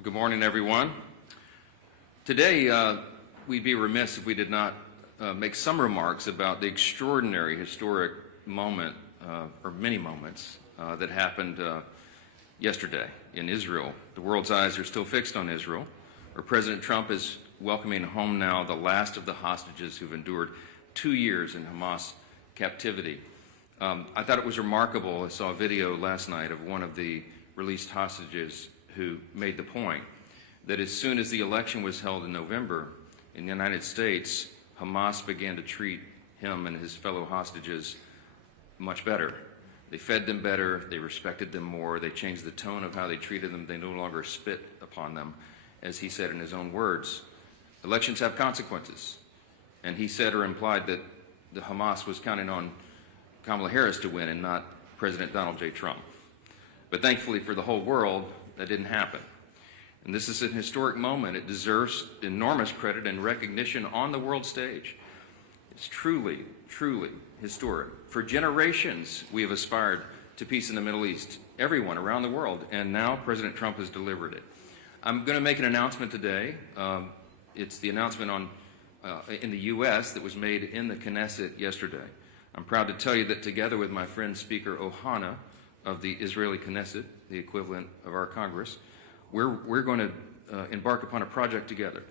Well, good morning, everyone. Today, we'd be remiss if we did not make some remarks about the extraordinary historic moment, or many moments, that happened yesterday in Israel. The world's eyes are still fixed on Israel, where President Trump is welcoming home now the last of the hostages who've endured 2 years in Hamas captivity. I thought it was remarkable. I saw a video last night of one of the released hostages who made the point that as soon as the election was held in November in the United States, Hamas began to treat him and his fellow hostages much better. They fed them better, they respected them more, they changed the tone of how they treated them, they no longer spit upon them, as he said in his own words. Elections have consequences. And he said or implied that the Hamas was counting on Kamala Harris to win and not President Donald J. Trump. But thankfully for the whole world, that didn't happen. And this is an historic moment. It deserves enormous credit and recognition on the world stage. It's truly, truly historic. For generations, we have aspired to peace in the Middle East, everyone around the world, and now President Trump has delivered it. I'm going to make an announcement today. It's the announcement in the U.S. that was made in the Knesset yesterday. I'm proud to tell you that together with my friend Speaker Ohana of the Israeli Knesset, the equivalent of our Congress, we're going to embark upon a project together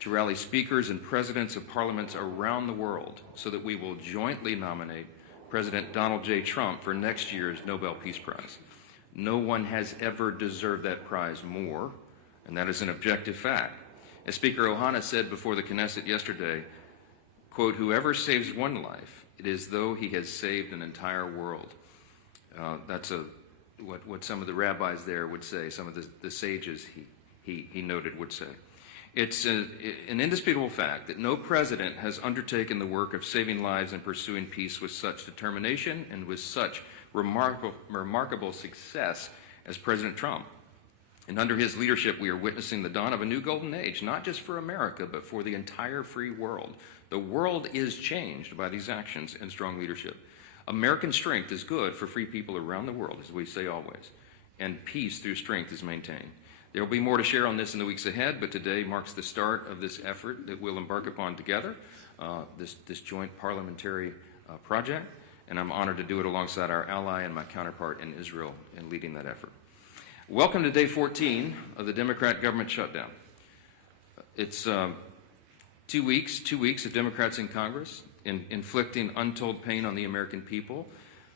to rally speakers and presidents of parliaments around the world so that we will jointly nominate President Donald J. Trump for next year's Nobel Peace Prize. No one has ever deserved that prize more, and that is an objective fact. As Speaker Ohana said before the Knesset yesterday, quote, "Whoever saves one life, it is though he has saved an entire world." That's what some of the rabbis there would say, some of the sages he noted would say. It's an indisputable fact that no president has undertaken the work of saving lives and pursuing peace with such determination and with such remarkable success as President Trump. And under his leadership, we are witnessing the dawn of a new golden age, not just for America, but for the entire free world. The world is changed by these actions and strong leadership. American strength is good for free people around the world, as we say always, and peace through strength is maintained. There will be more to share on this in the weeks ahead, but today marks the start of this effort that we'll embark upon together, this joint parliamentary project, and I'm honored to do it alongside our ally and my counterpart in Israel in leading that effort. Welcome to day 14 of the Democrat government shutdown. It's 2 weeks of Democrats in Congress inflicting untold pain on the American people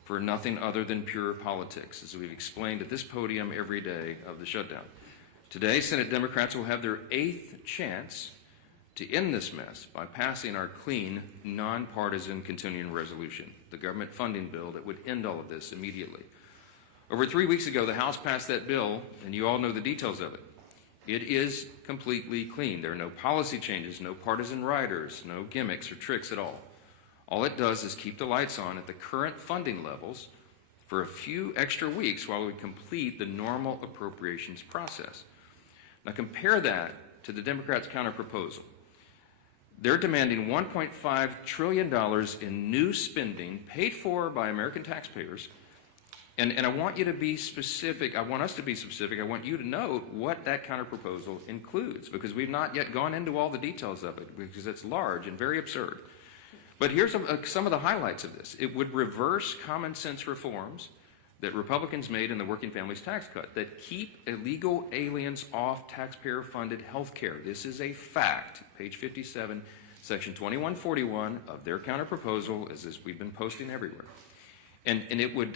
for nothing other than pure politics, as we've explained at this podium every day of the shutdown. Today, Senate Democrats will have their 8th chance to end this mess by passing our clean, nonpartisan continuing resolution, the government funding bill that would end all of this immediately. Over 3 weeks ago, the House passed that bill, and you all know the details of it. It is completely clean. There are no policy changes, no partisan riders, no gimmicks or tricks at all. All it does is keep the lights on at the current funding levels for a few extra weeks while we complete the normal appropriations process. Now compare that to the Democrats' counterproposal. They're demanding $1.5 trillion in new spending paid for by American taxpayers. And I want you to be specific. I want us to be specific. I want you to note what that counterproposal includes, because we've not yet gone into all the details of it, because it's large and very absurd. But here's some of the highlights of this. It would reverse common sense reforms that Republicans made in the Working Families Tax Cut that keep illegal aliens off taxpayer-funded health care. This is a fact. Page 57, section 2141 of their counterproposal, as we've been posting everywhere. And it would,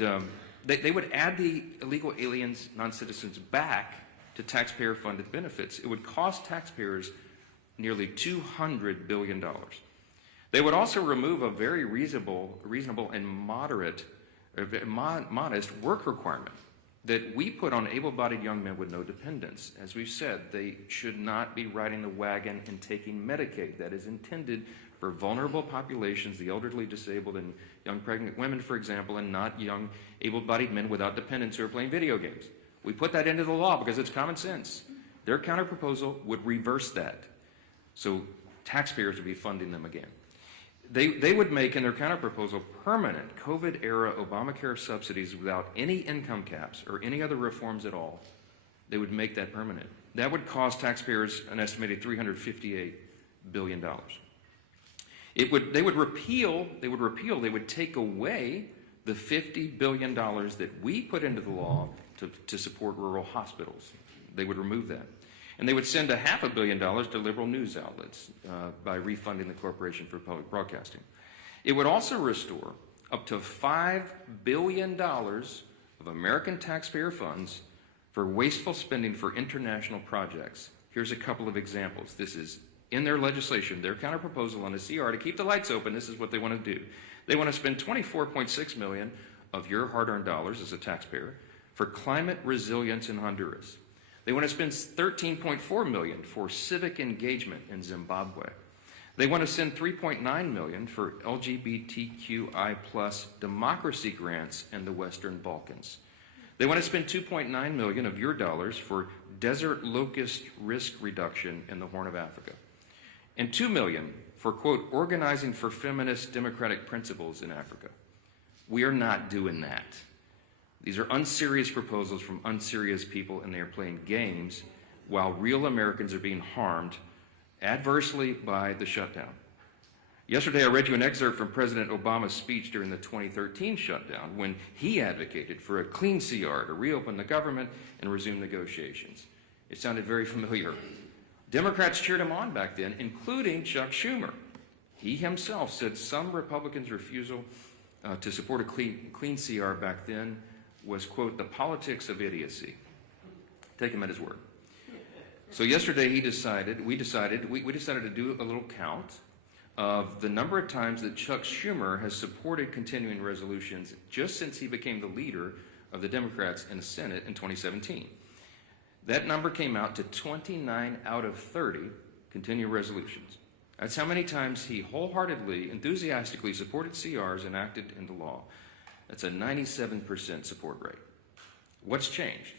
they would add the illegal aliens, non-citizens, back to taxpayer-funded benefits. It would cost taxpayers nearly $200 billion. They would also remove a very reasonable and modest work requirement that we put on able-bodied young men with no dependents. As we've said, they should not be riding the wagon and taking Medicaid. That is intended for vulnerable populations, the elderly, disabled, and young pregnant women, for example, and not young able-bodied men without dependents who are playing video games. We put that into the law because it's common sense. Their counterproposal would reverse that. So taxpayers would be funding them again. They would make in their counterproposal permanent COVID-era Obamacare subsidies without any income caps or any other reforms at all. They would make that permanent. That would cost taxpayers an estimated $358 billion. They would take away the $50 billion that we put into the law to support rural hospitals. They would remove that. And they would send $500 million to liberal news outlets by refunding the Corporation for Public Broadcasting. It would also restore up to $5 billion of American taxpayer funds for wasteful spending for international projects. Here's a couple of examples. This is in their legislation, their counterproposal on the CR to keep the lights open. This is what they want to do. They want to spend $24.6 million of your hard-earned dollars as a taxpayer for climate resilience in Honduras. They want to spend $13.4 million for civic engagement in Zimbabwe. They want to send $3.9 million for LGBTQI+ democracy grants in the Western Balkans. They want to spend $2.9 million of your dollars for desert locust risk reduction in the Horn of Africa. And $2 million for, quote, organizing for feminist democratic principles in Africa. We are not doing that. These are unserious proposals from unserious people, and they are playing games while real Americans are being harmed adversely by the shutdown. Yesterday, I read you an excerpt from President Obama's speech during the 2013 shutdown when he advocated for a clean CR to reopen the government and resume negotiations. It sounded very familiar. Democrats cheered him on back then, including Chuck Schumer. He himself said some Republicans' refusal to support a clean CR back then was, quote, the politics of idiocy. Take him at his word. So yesterday we decided to do a little count of the number of times that Chuck Schumer has supported continuing resolutions just since he became the leader of the Democrats in the Senate in 2017. That number came out to 29 out of 30 continuing resolutions. That's how many times he wholeheartedly, enthusiastically supported CRs enacted into law. That's a 97% support rate. What's changed?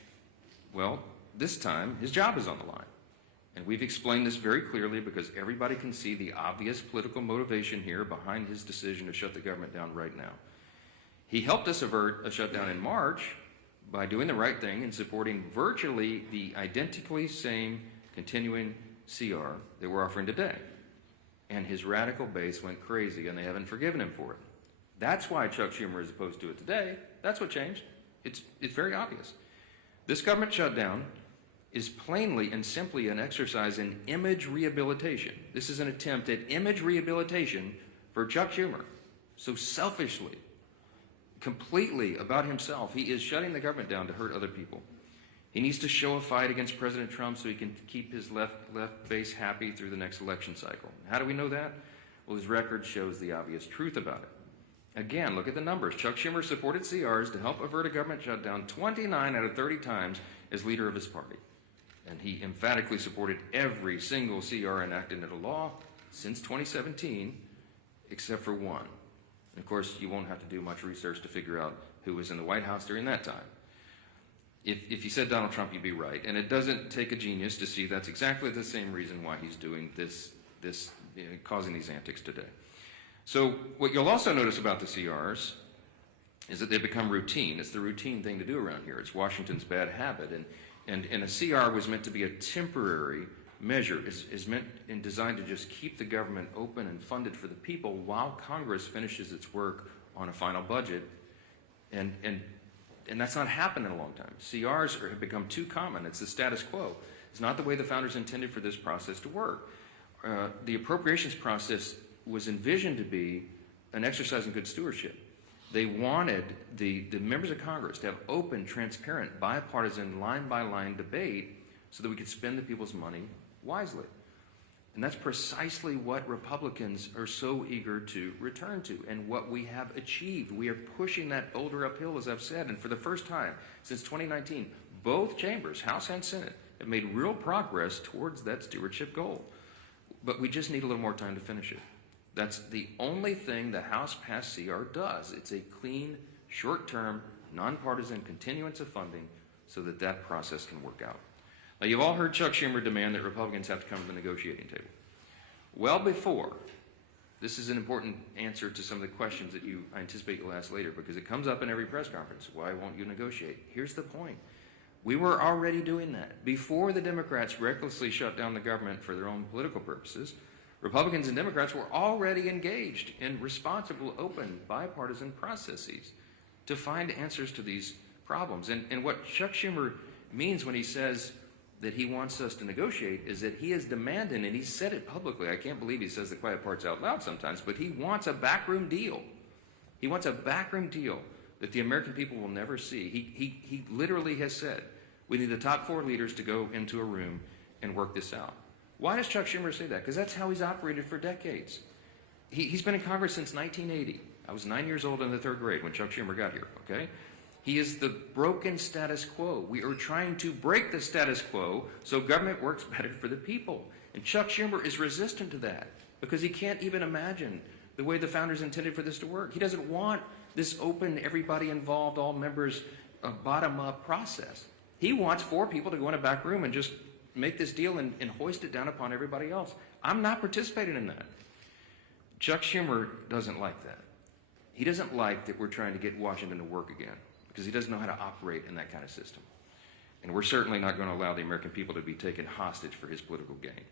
Well, this time his job is on the line. And we've explained this very clearly because everybody can see the obvious political motivation here behind his decision to shut the government down right now. He helped us avert a shutdown in March by doing the right thing and supporting virtually the identically same continuing CR that we're offering today. And his radical base went crazy, and they haven't forgiven him for it. That's why Chuck Schumer is opposed to it today. That's what changed. It's very obvious. This government shutdown is plainly and simply an exercise in image rehabilitation. This is an attempt at image rehabilitation for Chuck Schumer. So selfishly, completely about himself, he is shutting the government down to hurt other people. He needs to show a fight against President Trump so he can keep his left base happy through the next election cycle. How do we know that? Well, his record shows the obvious truth about it. Again, look at the numbers. Chuck Schumer supported CRs to help avert a government shutdown 29 out of 30 times as leader of his party. And he emphatically supported every single CR enacted into law since 2017, except for one. And of course, you won't have to do much research to figure out who was in the White House during that time. If you said Donald Trump, you'd be right. And it doesn't take a genius to see that's exactly the same reason why he's doing this causing these antics today. So what you'll also notice about the CRs is that they become routine. It's the routine thing to do around here. It's Washington's bad habit. And a CR was meant to be a temporary measure. Is meant and designed to just keep the government open and funded for the people while Congress finishes its work on a final budget. And that's not happened in a long time. CRs have become too common. It's the status quo. It's not the way the founders intended for this process to work. The appropriations process was envisioned to be an exercise in good stewardship. They wanted the members of Congress to have open, transparent, bipartisan, line-by-line debate so that we could spend the people's money wisely. And that's precisely what Republicans are so eager to return to and what we have achieved. We are pushing that boulder uphill, as I've said, and for the first time since 2019, both chambers, House and Senate, have made real progress towards that stewardship goal. But we just need a little more time to finish it. That's the only thing the House passed CR does. It's a clean, short-term, nonpartisan continuance of funding so that that process can work out. Now, you've all heard Chuck Schumer demand that Republicans have to come to the negotiating table. Well before, this is an important answer to some of the questions that I anticipate you'll ask later because it comes up in every press conference. Why won't you negotiate? Here's the point. We were already doing that. Before the Democrats recklessly shut down the government for their own political purposes, Republicans and Democrats were already engaged in responsible, open, bipartisan processes to find answers to these problems. And what Chuck Schumer means when he says that he wants us to negotiate is that he is demanding, and he said it publicly, I can't believe he says the quiet parts out loud sometimes, but he wants a backroom deal. He wants a backroom deal that the American people will never see. He literally has said, we need the top 4 leaders to go into a room and work this out. Why does Chuck Schumer say that? Because that's how he's operated for decades. He's been in Congress since 1980. I was 9 years old in the 3rd grade when Chuck Schumer got here, okay? He is the broken status quo. We are trying to break the status quo so government works better for the people. And Chuck Schumer is resistant to that because he can't even imagine the way the founders intended for this to work. He doesn't want this open, everybody involved, all members, bottom-up process. He wants 4 people to go in a back room and just make this deal and hoist it down upon everybody else. I'm not participating in that. Chuck Schumer doesn't like that. He doesn't like that we're trying to get Washington to work again because he doesn't know how to operate in that kind of system. And we're certainly not going to allow the American people to be taken hostage for his political gain.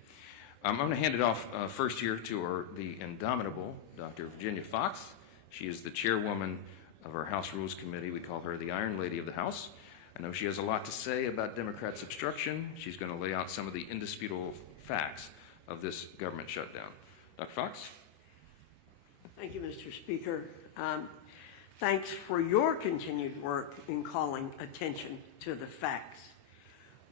I'm going to hand it off first here to the indomitable Dr. Virginia Foxx. She is the chairwoman of our House Rules Committee. We call her the Iron Lady of the House. I know she has a lot to say about Democrats' obstruction. She's going to lay out some of the indisputable facts of this government shutdown. Dr. Foxx? Thank you, Mr. Speaker. Thanks for your continued work in calling attention to the facts.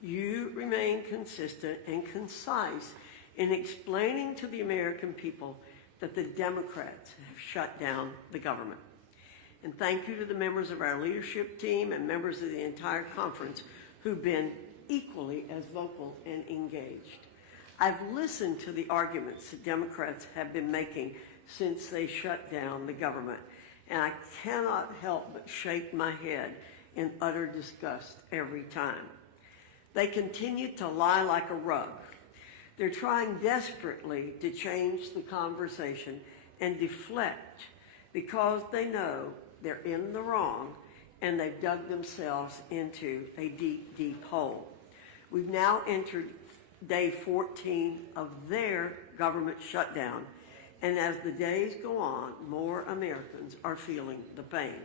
You remain consistent and concise in explaining to the American people that the Democrats have shut down the government. And thank you to the members of our leadership team and members of the entire conference who've been equally as vocal and engaged. I've listened to the arguments that Democrats have been making since they shut down the government, and I cannot help but shake my head in utter disgust every time. They continue to lie like a rug. They're trying desperately to change the conversation and deflect because they know they're in the wrong and they've dug themselves into a deep, deep hole. We've now entered day 14 of their government shutdown, and as the days go on, more Americans are feeling the pain.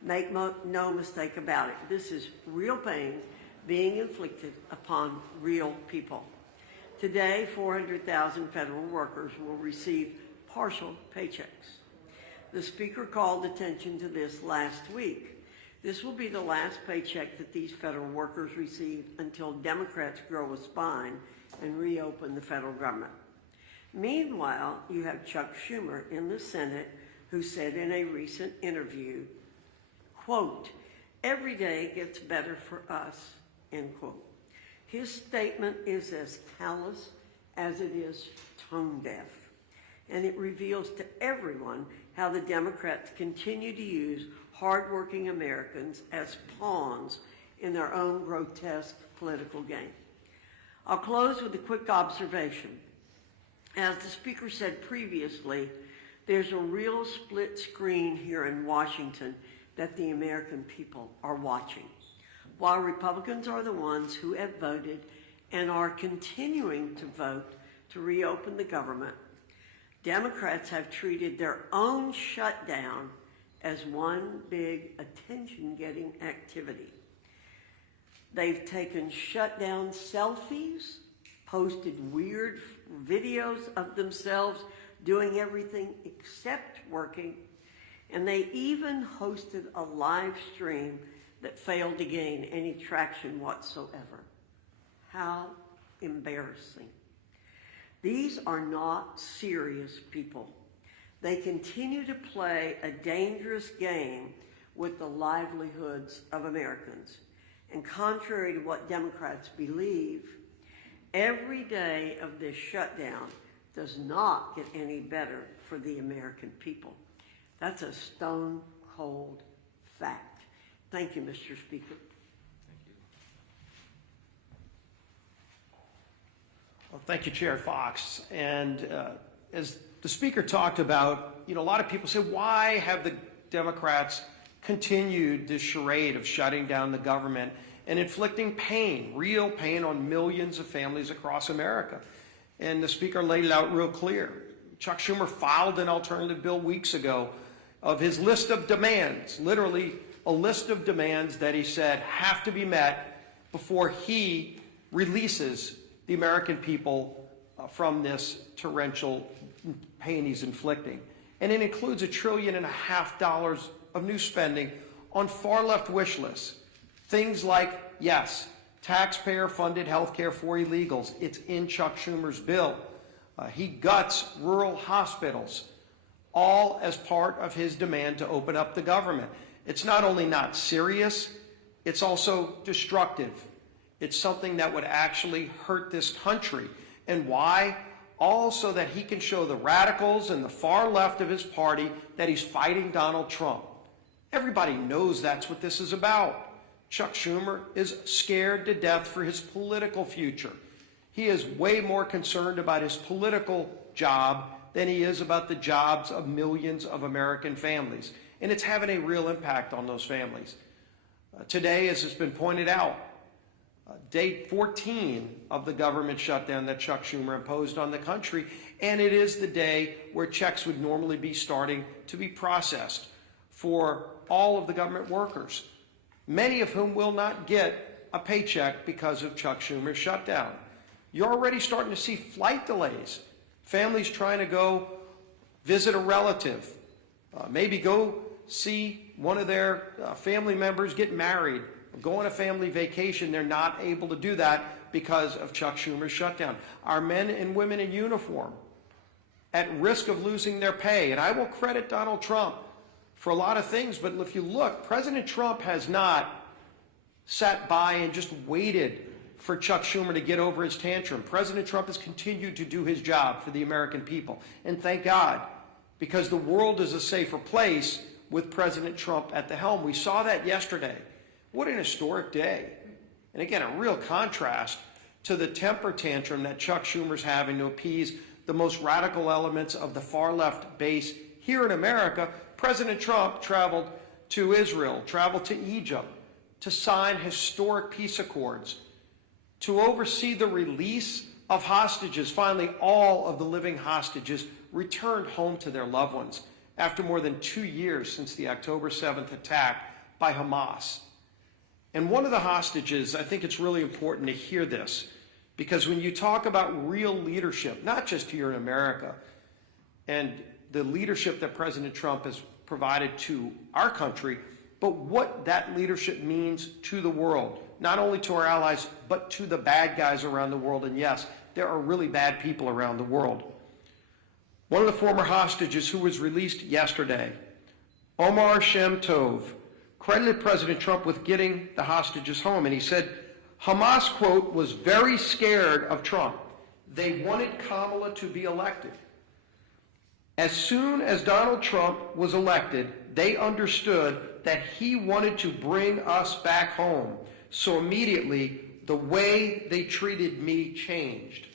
Make no mistake about it, this is real pain being inflicted upon real people. Today, 400,000 federal workers will receive partial paychecks. The Speaker called attention to this last week. This will be the last paycheck that these federal workers receive until Democrats grow a spine and reopen the federal government. Meanwhile, you have Chuck Schumer in the Senate who said in a recent interview, quote, "Every day gets better for us," end quote. His statement is as callous as it is tone deaf, and it reveals to everyone how the Democrats continue to use hardworking Americans as pawns in their own grotesque political game. I'll close with a quick observation. As the Speaker said previously, there's a real split screen here in Washington that the American people are watching. While Republicans are the ones who have voted and are continuing to vote to reopen the government, Democrats have treated their own shutdown as one big attention-getting activity. They've taken shutdown selfies, posted weird videos of themselves doing everything except working, and they even hosted a live stream that failed to gain any traction whatsoever. How embarrassing. These are not serious people. They continue to play a dangerous game with the livelihoods of Americans. And contrary to what Democrats believe, every day of this shutdown does not get any better for the American people. That's a stone cold fact. Thank you, Mr. Speaker. Well, thank you, Chair Foxx. And as the Speaker talked about, a lot of people say, why have the Democrats continued this charade of shutting down the government and inflicting pain, real pain, on millions of families across America. And the Speaker laid it out real clear. Chuck Schumer filed an alternative bill weeks ago of his list of demands, literally a list of demands that he said have to be met before he releases the American people from this torrential pain he's inflicting. And it includes $1.5 trillion of new spending on far-left wish lists. Things like, yes, taxpayer-funded health care for illegals. It's in Chuck Schumer's bill. He guts rural hospitals, all as part of his demand to open up the government. It's not only not serious, it's also destructive. It's something that would actually hurt this country. And why? All so that he can show the radicals and the far left of his party that he's fighting Donald Trump. Everybody knows that's what this is about. Chuck Schumer is scared to death for his political future. He is way more concerned about his political job than he is about the jobs of millions of American families. And it's having a real impact on those families. Today, as it's been pointed out, day 14 of the government shutdown that Chuck Schumer imposed on the country, and it is the day where checks would normally be starting to be processed for all of the government workers, many of whom will not get a paycheck because of Chuck Schumer's shutdown. You're already starting to see flight delays, families trying to go visit a relative, maybe go see one of their family members get married, go on a family vacation. They're not able to do that because of Chuck Schumer's shutdown. Our men and women in uniform at risk of losing their pay. And I will credit Donald Trump for a lot of things, but if you look, President Trump has not sat by and just waited for Chuck Schumer to get over his tantrum. President Trump has continued to do his job for the American people. And thank God, because the world is a safer place with President Trump at the helm. We saw that yesterday. What an historic day. And again, a real contrast to the temper tantrum that Chuck Schumer's having to appease the most radical elements of the far left base here in America. President Trump traveled to Israel, traveled to Egypt to sign historic peace accords, to oversee the release of hostages. Finally, all of the living hostages returned home to their loved ones after more than 2 years since the October 7th attack by Hamas. And one of the hostages, I think it's really important to hear this, because when you talk about real leadership, not just here in America, and the leadership that President Trump has provided to our country, but what that leadership means to the world, not only to our allies, but to the bad guys around the world. And yes, there are really bad people around the world. One of the former hostages who was released yesterday, Omar Shem Tov, credited President Trump with getting the hostages home. And he said, Hamas, quote, was very scared of Trump. They wanted Kamala to be elected. As soon as Donald Trump was elected, they understood that he wanted to bring us back home. So immediately, the way they treated me changed.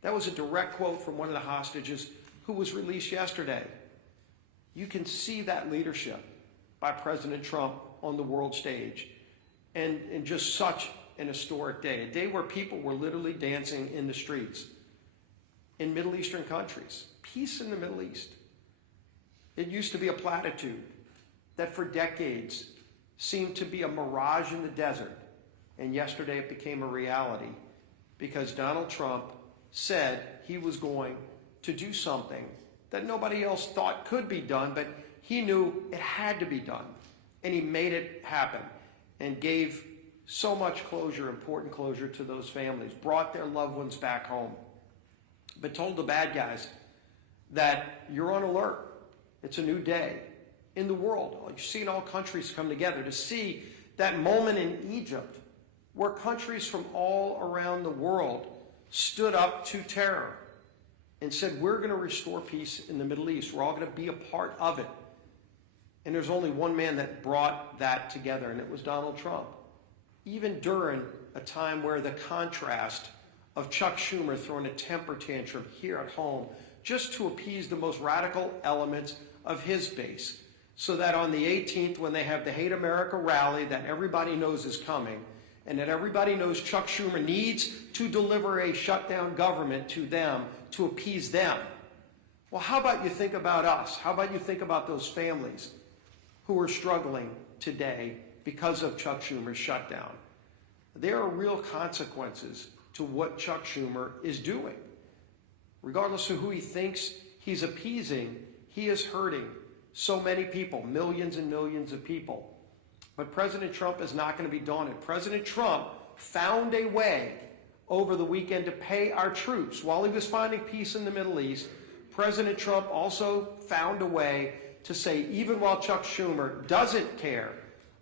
That was a direct quote from one of the hostages who was released yesterday. You can see that leadership by President Trump on the world stage. And just such an historic day, a day where people were literally dancing in the streets in Middle Eastern countries. Peace in the Middle East. It used to be a platitude that for decades seemed to be a mirage in the desert. And yesterday it became a reality because Donald Trump said he was going to do something that nobody else thought could be done, but he knew it had to be done. And he made it happen and gave so much closure, important closure to those families, brought their loved ones back home, but told the bad guys that you're on alert. It's a new day in the world. You've seen all countries come together to see that moment in Egypt where countries from all around the world stood up to terror and said, we're going to restore peace in the Middle East. We're all going to be a part of it. And there's only one man that brought that together, and it was Donald Trump. Even during a time where the contrast of Chuck Schumer throwing a temper tantrum here at home just to appease the most radical elements of his base, so that on the 18th, when they have the Hate America rally that everybody knows is coming, and that everybody knows Chuck Schumer needs to deliver a shutdown government to them to appease them. Well, how about you think about us? How about you think about those families who are struggling today because of Chuck Schumer's shutdown? There are real consequences to what Chuck Schumer is doing. Regardless of who he thinks he's appeasing, he is hurting so many people, millions and millions of people. But President Trump is not going to be daunted. President Trump found a way over the weekend to pay our troops. While he was finding peace in the Middle East, President Trump also found a way to say, even while Chuck Schumer doesn't care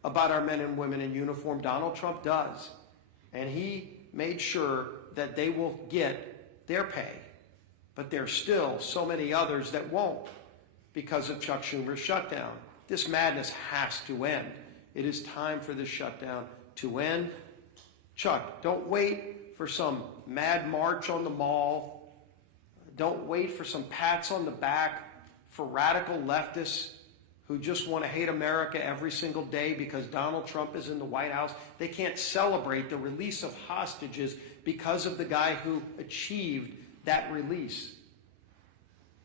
about our men and women in uniform, Donald Trump does. And he made sure that they will get their pay. But there's still so many others that won't because of Chuck Schumer's shutdown. This madness has to end. It is time for this shutdown to end. Chuck, don't wait for some mad march on the mall. Don't wait for some pats on the back for radical leftists who just want to hate America every single day because Donald Trump is in the White House. They can't celebrate the release of hostages because of the guy who achieved that release.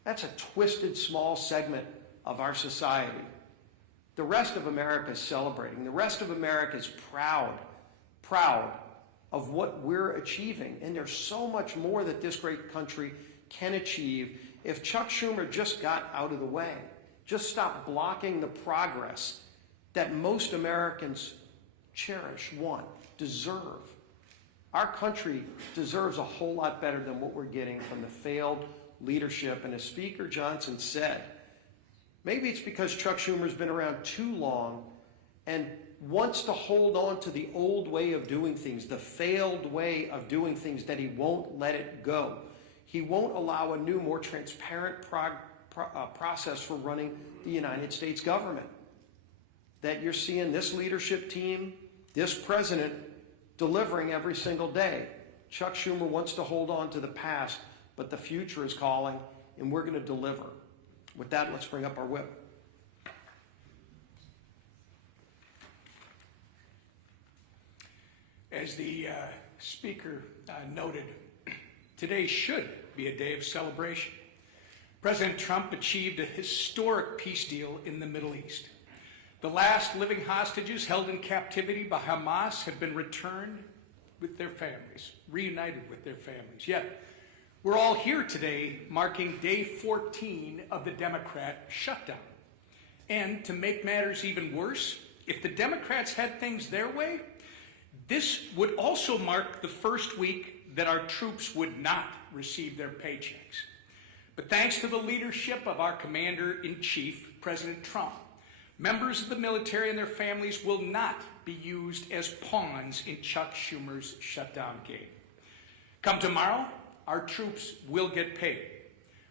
That's a twisted small segment of our society. The rest of America is celebrating. The rest of America is proud of what we're achieving. And there's so much more that this great country can achieve if Chuck Schumer just got out of the way. Just stop blocking the progress that most Americans cherish, want, deserve. Our country deserves a whole lot better than what we're getting from the failed leadership. And as Speaker Johnson said, maybe it's because Chuck Schumer's been around too long and wants to hold on to the old way of doing things, the failed way of doing things, that he won't let it go. He won't allow a new, more transparent process for running the United States government. That you're seeing this leadership team, this president, delivering every single day. Chuck Schumer wants to hold on to the past, but the future is calling, and we're going to deliver. With that, let's bring up our whip. As the Speaker noted, today should be a day of celebration. President Trump achieved a historic peace deal in the Middle East. The last living hostages held in captivity by Hamas have been returned with their families, reunited with their families. Yet, we're all here today marking day 14 of the Democrat shutdown. And to make matters even worse, if the Democrats had things their way, this would also mark the first week that our troops would not receive their paychecks. But thanks to the leadership of our Commander-in-Chief, President Trump, members of the military and their families will not be used as pawns in Chuck Schumer's shutdown game. Come tomorrow, our troops will get paid.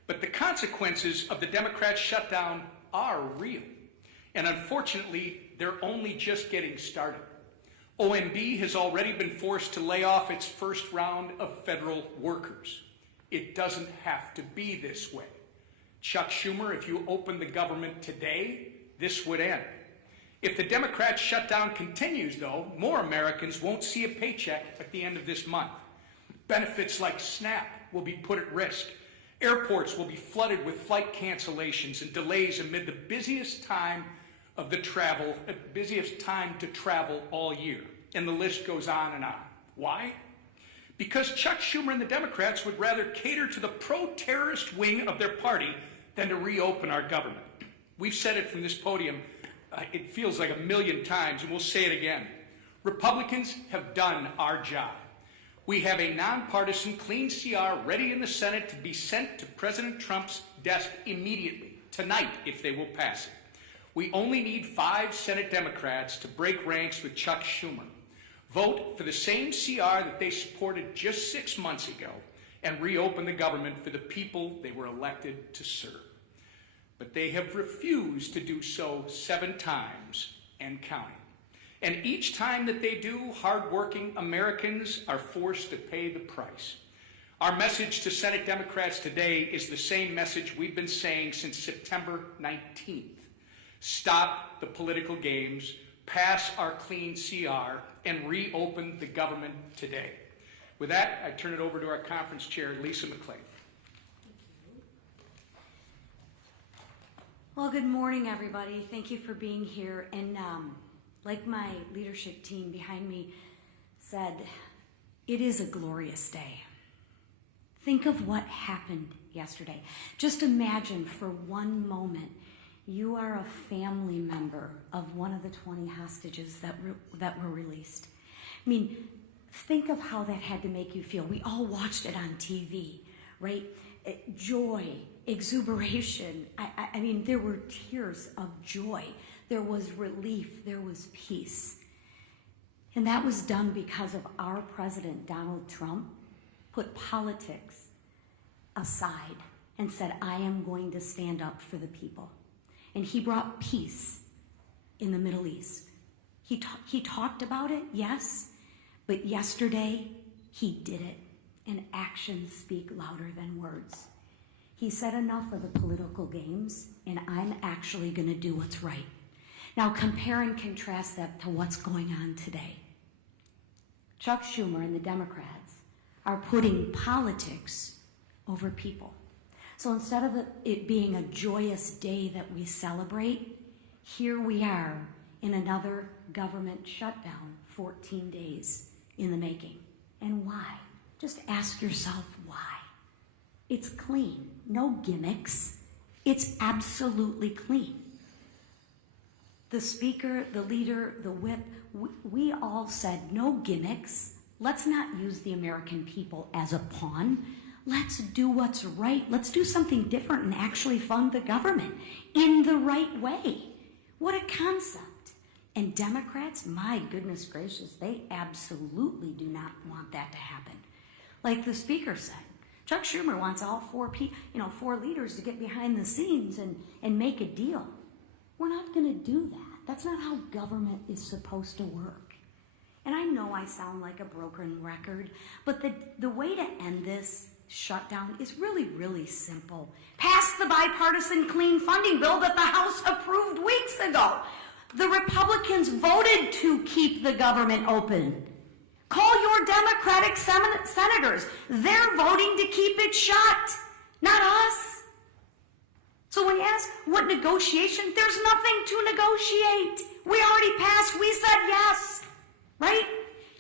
But the consequences of the Democrat shutdown are real. And unfortunately, they're only just getting started. OMB has already been forced to lay off its first round of federal workers. It doesn't have to be this way. Chuck Schumer, if you open the government today, this would end. If the Democrat shutdown continues, though, more Americans won't see a paycheck at the end of this month. Benefits like SNAP will be put at risk. Airports will be flooded with flight cancellations and delays amid the busiest time to travel all year. And the list goes on and on. Why? Because Chuck Schumer and the Democrats would rather cater to the pro-terrorist wing of their party than to reopen our government. We've said it from this podium, it feels like 1,000,000 times, and we'll say it again. Republicans have done our job. We have a nonpartisan clean CR ready in the Senate to be sent to President Trump's desk immediately, tonight, if they will pass it. We only need 5 Senate Democrats to break ranks with Chuck Schumer, vote for the same CR that they supported just 6 months ago, and reopen the government for the people they were elected to serve. But they have refused to do so 7 times and counting. And each time that they do, hardworking Americans are forced to pay the price. Our message to Senate Democrats today is the same message we've been saying since September 19th. Stop the political games, pass our clean CR, and reopen the government today. With that, I turn it over to our Conference Chair, Lisa McClain. Well, good morning, everybody. Thank you for being here. And like my leadership team behind me said, it is a glorious day. Think of what happened yesterday. Just imagine for one moment you are a family member of one of the 20 hostages that were released. I mean, think of how that had to make you feel. We all watched it on TV, right? Joy, exuberation. I mean, there were tears of joy. There was relief. There was peace. And that was done because of our president, Donald Trump, put politics aside and said, I am going to stand up for the people. And he brought peace in the Middle East. He talked about it, yes, but yesterday he did it. And actions speak louder than words. He said enough of the political games, and I'm actually going to do what's right. Now compare and contrast that to what's going on today. Chuck Schumer and the Democrats are putting politics over people. So instead of it being a joyous day that we celebrate, here we are in another government shutdown, 14 days in the making. And why? Just ask yourself why. It's clean, no gimmicks. It's absolutely clean. The speaker, the leader, the whip, we all said no gimmicks. Let's not use the American people as a pawn. Let's do what's right. Let's do something different and actually fund the government in the right way. What a concept. And Democrats, my goodness gracious, they absolutely do not want that to happen. Like the speaker said, Chuck Schumer wants all four leaders to get behind the scenes and make a deal. We're not going to do that. That's not how government is supposed to work. And I know I sound like a broken record, but the way to end this shutdown is really, really simple. Pass the bipartisan clean funding bill that the House approved weeks ago. The Republicans voted to keep the government open. Call your Democratic senators. They're voting to keep it shut, not us. So when you ask what negotiation, there's nothing to negotiate. We already passed. We said yes, right?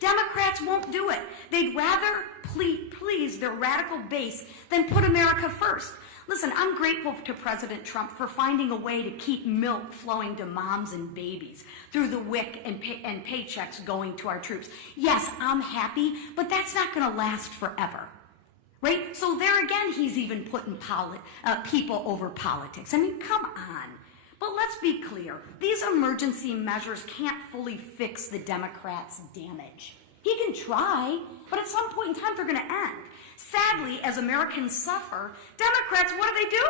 Democrats won't do it. They'd rather please their radical base than put America first. Listen, I'm grateful to President Trump for finding a way to keep milk flowing to moms and babies through the WIC and paychecks going to our troops. Yes, I'm happy, but that's not going to last forever, right? So there again, he's even putting people over politics. I mean, come on. But let's be clear. These emergency measures can't fully fix the Democrats' damage. He can try, but at some point in time, they're going to end. Sadly, as Americans suffer, Democrats, what do?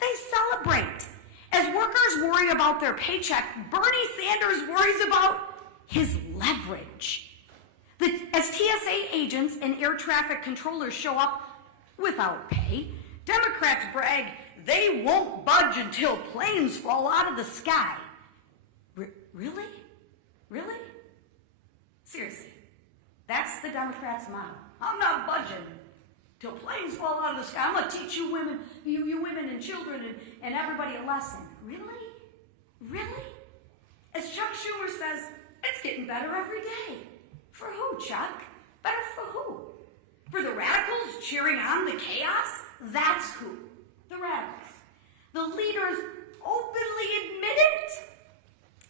They celebrate. As workers worry about their paycheck, Bernie Sanders worries about his leverage. As TSA agents and air traffic controllers show up without pay, Democrats brag they won't budge until planes fall out of the sky. Really? Really? Seriously. That's the Democrats' motto. I'm not budging till planes fall out of the sky. I'm going to teach you women, you women and children and everybody a lesson. Really? Really? As Chuck Schumer says, it's getting better every day. For who, Chuck? Better for who? For the radicals cheering on the chaos? That's who. The radicals. The leaders openly admit it.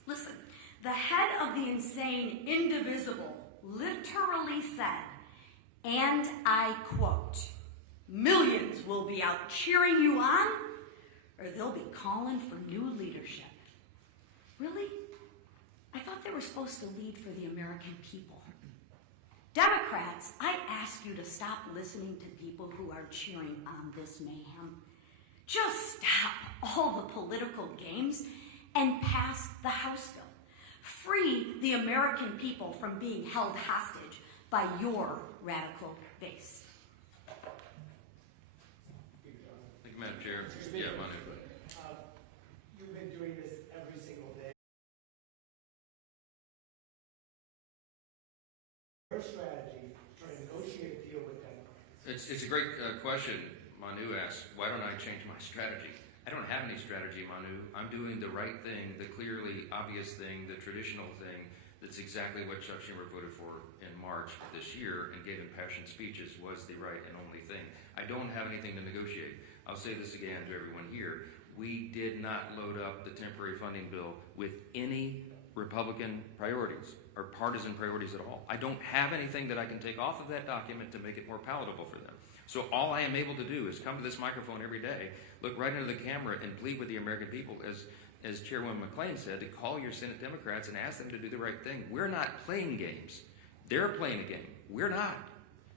Listen, the head of the insane indivisible literally said, and I quote, "Millions will be out cheering you on, or they'll be calling for new leadership." Really? I thought they were supposed to lead for the American people. Democrats, I ask you to stop listening to people who are cheering on this mayhem. Just stop all the political games and pass the House bill. Free the American people from being held hostage by your radical base. Thank you, Madam Chair. Yeah, my name. You've been doing this every single day. strategy to try to negotiate a deal with Democrats? It's a great question. Manu asks, why don't I change my strategy? I don't have any strategy, Manu. I'm doing the right thing, the clearly obvious thing, the traditional thing. That's exactly what Chuck Schumer voted for in March this year and gave impassioned speeches was the right and only thing. I don't have anything to negotiate. I'll say this again to everyone here. We did not load up the temporary funding bill with any Republican priorities or partisan priorities at all. I don't have anything that I can take off of that document to make it more palatable for them. So all I am able to do is come to this microphone every day, look right into the camera, and plead with the American people, as Chairwoman McClain said, to call your Senate Democrats and ask them to do the right thing. We're not playing games. They're playing a game. We're not.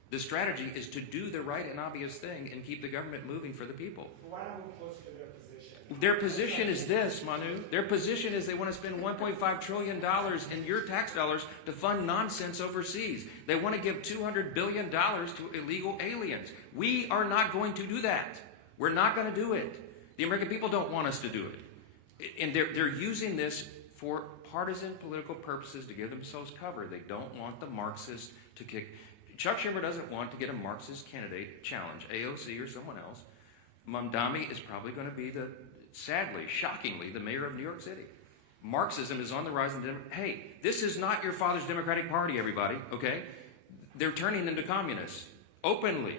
The strategy is to do the right and obvious thing and keep the government moving for the people. Why don't we close to their position? Their position is this, Manu. Their position is they want to spend $1.5 trillion in your tax dollars to fund nonsense overseas. They want to give $200 billion to illegal aliens. We are not going to do that. We're not going to do it. The American people don't want us to do it. And they're using this for partisan political purposes to give themselves cover. They don't want the Marxists to kick. Chuck Schumer doesn't want to get a Marxist candidate challenge, AOC or someone else. Mamdani is probably going to be sadly, shockingly, the mayor of New York City. Marxism is on the rise. Hey, this is not your father's Democratic Party, everybody, okay? They're turning into communists, openly.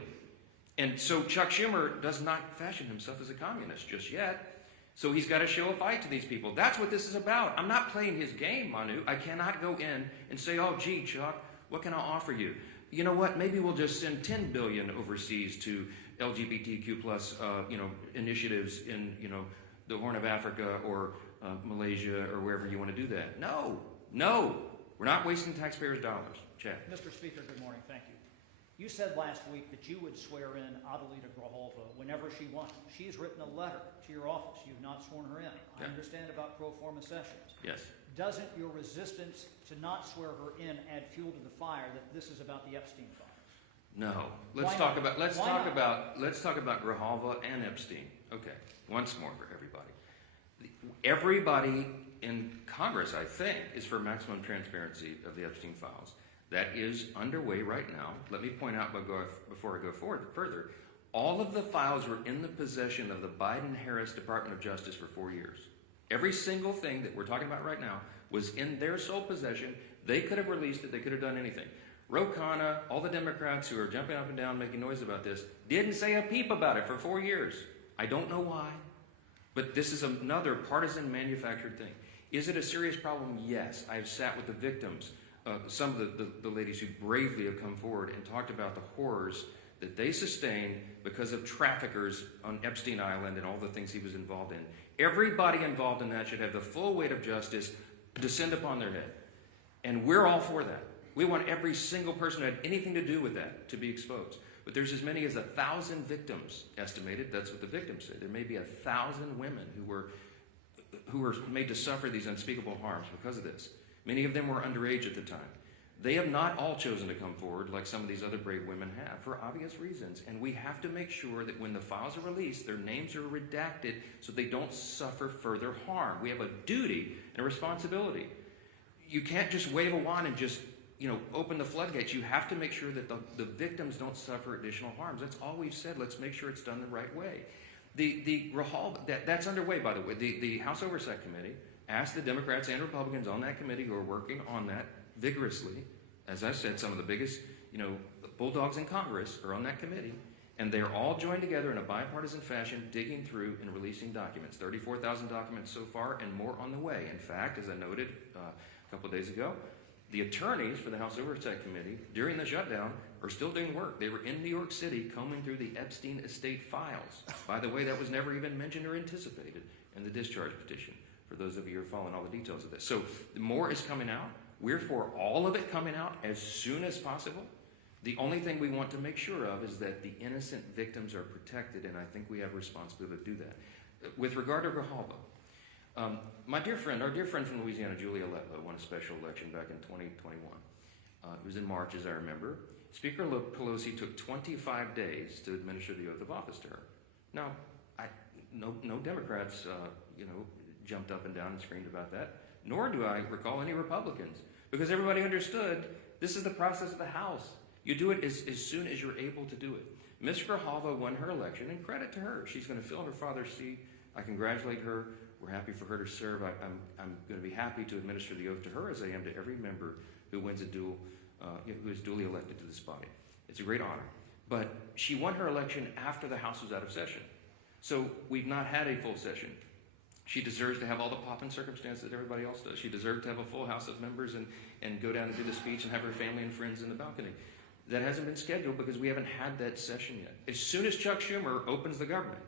And so Chuck Schumer does not fashion himself as a communist just yet. So he's got to show a fight to these people. That's what this is about. I'm not playing his game, Manu. I cannot go in and say, oh, gee, Chuck, what can I offer you? You know what? Maybe we'll just send $10 billion overseas to LGBTQ plus, initiatives in, the Horn of Africa or Malaysia or wherever you want to do that. No, we're not wasting taxpayers' dollars. Chad. Mr. Speaker, good morning. Thank you. You said last week that you would swear in Adelita Grijalva whenever she wants. She's written a letter to your office. You've not sworn her in. I understand about pro forma sessions. Yes. Doesn't your resistance to not swear her in add fuel to the fire that this is about the Epstein files? No. Let's Why talk not? about Grijalva and Epstein. Okay. Once more for everybody. Everybody in Congress, I think, is for maximum transparency of the Epstein files. That is underway right now. Let me point out before I go further, all of the files were in the possession of the Biden-Harris Department of Justice for 4 years. Every single thing that we're talking about right now was in their sole possession. They could have released it. They could have done anything. Ro Khanna, all the Democrats who are jumping up and down making noise about this, didn't say a peep about it for 4 years. I don't know why, but this is another partisan manufactured thing. Is it a serious problem? Yes. I've sat with the victims. Some of the ladies who bravely have come forward and talked about the horrors that they sustained because of traffickers on Epstein Island and all the things he was involved in. Everybody involved in that should have the full weight of justice descend upon their head. And we're all for that. We want every single person who had anything to do with that to be exposed. But there's as many as 1,000 victims estimated. That's what the victims say. There may be 1,000 women who were made to suffer these unspeakable harms because of this. Many of them were underage at the time. They have not all chosen to come forward like some of these other brave women have for obvious reasons. And we have to make sure that when the files are released, their names are redacted so they don't suffer further harm. We have a duty and a responsibility. You can't just wave a wand and just, open the floodgates. You have to make sure that the victims don't suffer additional harms. That's all we've said. Let's make sure it's done the right way. The Grijalva, that's underway, by the way. The House Oversight Committee asked the Democrats and Republicans on that committee who are working on that vigorously. As I said, some of the biggest, bulldogs in Congress are on that committee, and they're all joined together in a bipartisan fashion, digging through and releasing documents. 34,000 documents so far, and more on the way. In fact, as I noted a couple of days ago, the attorneys for the House Oversight Committee during the shutdown are still doing work. They were in New York City combing through the Epstein estate files. By the way, that was never even mentioned or anticipated in the discharge petition, for those of you who are following all the details of this. So more is coming out. We're for all of it coming out as soon as possible. The only thing we want to make sure of is that the innocent victims are protected, and I think we have a responsibility to do that. With regard to Grijalva, our dear friend from Louisiana, Julia Letlow, won a special election back in 2021. It was in March, as I remember. Speaker Pelosi took 25 days to administer the oath of office to her. Now, no Democrats, jumped up and down and screamed about that, nor do I recall any Republicans, because everybody understood This is the process of the House. You do it as soon as you're able to do it. Ms. Grijalva won her election, and credit to her. She's going to fill her father's seat. I congratulate her. We're happy for her to serve. I'm going to be happy to administer the oath to her as I am to every member who wins who is duly elected to this body. It's a great honor. But she won her election after the House was out of session. So we've not had a full session. She deserves to have all the pomp and circumstance that everybody else does. She deserves to have a full House of members and go down and do the speech and have her family and friends in the balcony. That hasn't been scheduled because we haven't had that session yet. As soon as Chuck Schumer opens the government,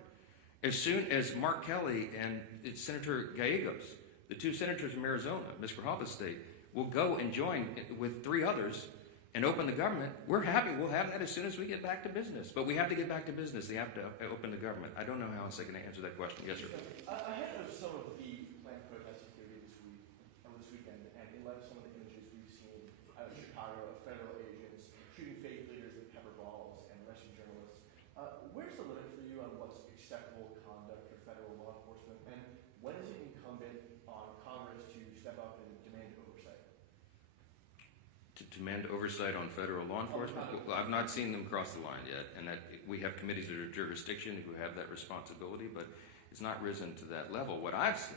as soon as Mark Kelly and Senator Gallegos, the two senators from Arizona, Ms. Grijalva's state, will go and join with 3 others and open the government, we're happy. We'll have that as soon as we get back to business. But we have to get back to business. They have to open the government. I don't know how else I can answer that question. Yes, sir. Ahead of some of the planned protest activity this weekend, and in light of some of the images we've seen out of Chicago of federal agents shooting faith leaders with pepper balls and arresting journalists, where's the limit for you on what's acceptable conduct for federal law enforcement, and when is it incumbent on Congress to step up and demand oversight? To demand oversight on federal law enforcement? Well, I've not seen them cross the line yet, and that we have committees that are jurisdiction who have that responsibility, but it's not risen to that level. What I've seen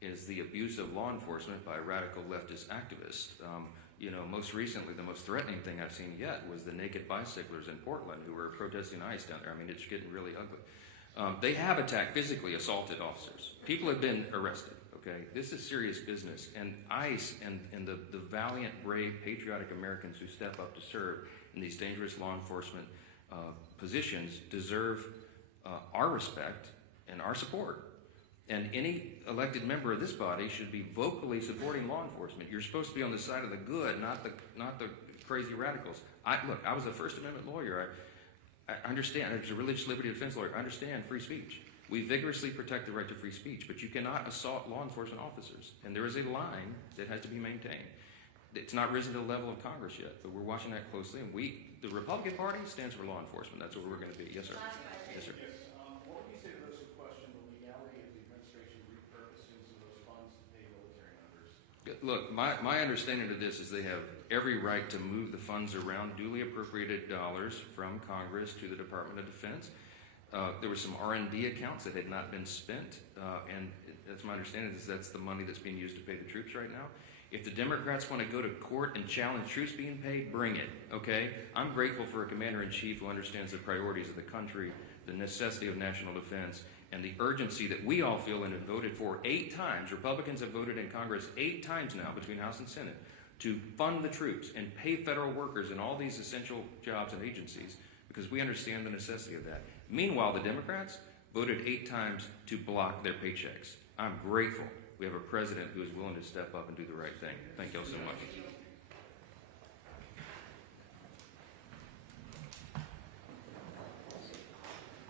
is the abuse of law enforcement by radical leftist activists. Most recently, the most threatening thing I've seen yet was the naked bicyclers in Portland who were protesting ICE down there. I mean, it's getting really ugly. They have attacked, physically assaulted officers. People have been arrested. Okay, this is serious business, and ICE and the valiant, brave, patriotic Americans who step up to serve in these dangerous law enforcement positions deserve our respect and our support. And any elected member of this body should be vocally supporting law enforcement. You're supposed to be on the side of the good, not the crazy radicals. I was a First Amendment lawyer. I understand. I was a religious liberty defense lawyer. I understand free speech. We vigorously protect the right to free speech, but you cannot assault law enforcement officers. And there is a line that has to be maintained. It's not risen to the level of Congress yet, but we're watching that closely. And the Republican Party stands for law enforcement. That's what we're going to be. Yes, sir. Yes, sir. What would you say to those who question the legality of the administration repurposing some of those funds to pay military members? Look, my understanding of this is they have every right to move the funds around, duly appropriated dollars from Congress to the Department of Defense. There were some R&D accounts that had not been spent, and that's my understanding is that's the money that's being used to pay the troops right now. If the Democrats want to go to court and challenge troops being paid, bring it, okay? I'm grateful for a commander-in-chief who understands the priorities of the country, the necessity of national defense, and the urgency that we all feel and have voted for 8 times. Republicans have voted in Congress 8 times now between House and Senate to fund the troops and pay federal workers in all these essential jobs and agencies because we understand the necessity of that. Meanwhile, the Democrats voted 8 times to block their paychecks. I'm grateful we have a president who is willing to step up and do the right thing. Thank you all so much.